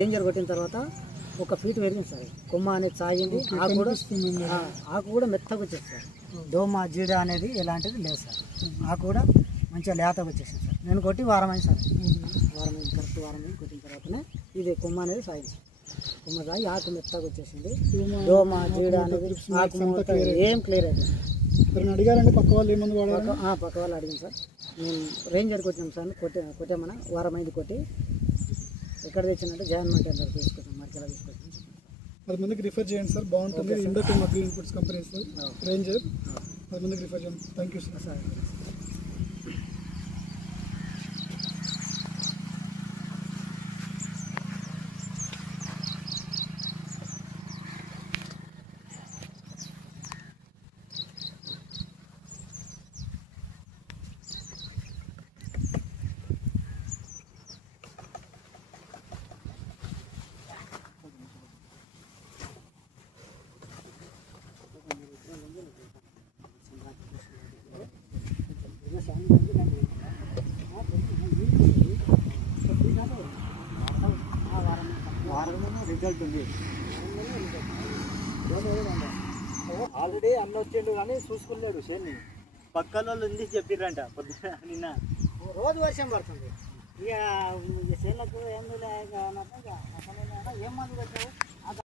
Danger కొట్టిన తర్వాత ఒక ఫీట్ పెరిగింది సార్. కొమ్మ అనేది సాగింది, ఆకు కూడా మెత్తగా వచ్చేది సార్. దోమ జీడ అనేది ఎలాంటిది లేదు సార్. ఆకు కూడా మంచిగా లేతగా వచ్చేసింది సార్. నేను కొట్టి వారం అయింది సార్. కరెక్ట్ వారం అయింది కొట్టిన తర్వాతనే ఇది కొమ్మ అనేది సాగింది. కొమ్మ సాగి ఆకు మెత్తగా వచ్చేసింది. దోమ జీడ అనేది ఆకు ఏం క్లియర్ అయింది. అడిగారండి పక్క వాళ్ళు ఏమన్నా వాడారు? పక్క వాళ్ళు అడిగింది సార్. మేము రేంజర్కి వచ్చినాం సార్. కొట్టామన్నా వారం అయింది కొట్టి. ఎక్కడ తెచ్చినట్టు జగన్ మంటేందర్ తీసుకొచ్చాం, మార్కెట్లో తీసుకొచ్చాం. 10 మందికి రిఫర్ చేయండి సార్, బాగుంటుంది. Indo agri inputs company sir, ranger. 10 మందికి రిఫర్ చేయండి. Thank you sir. రిజల్ట్ ఉంది. ఆల్రెడీ అన్న వచ్చిండు కానీ చూసుకోలేడు. శని పక్కన వాళ్ళు ఉంది చెప్పిర్రంట పొద్దున నిన్న. రోజు వర్షం పడుతుంది. ఇక చేనులకు ఏం మందు పెట్టావు?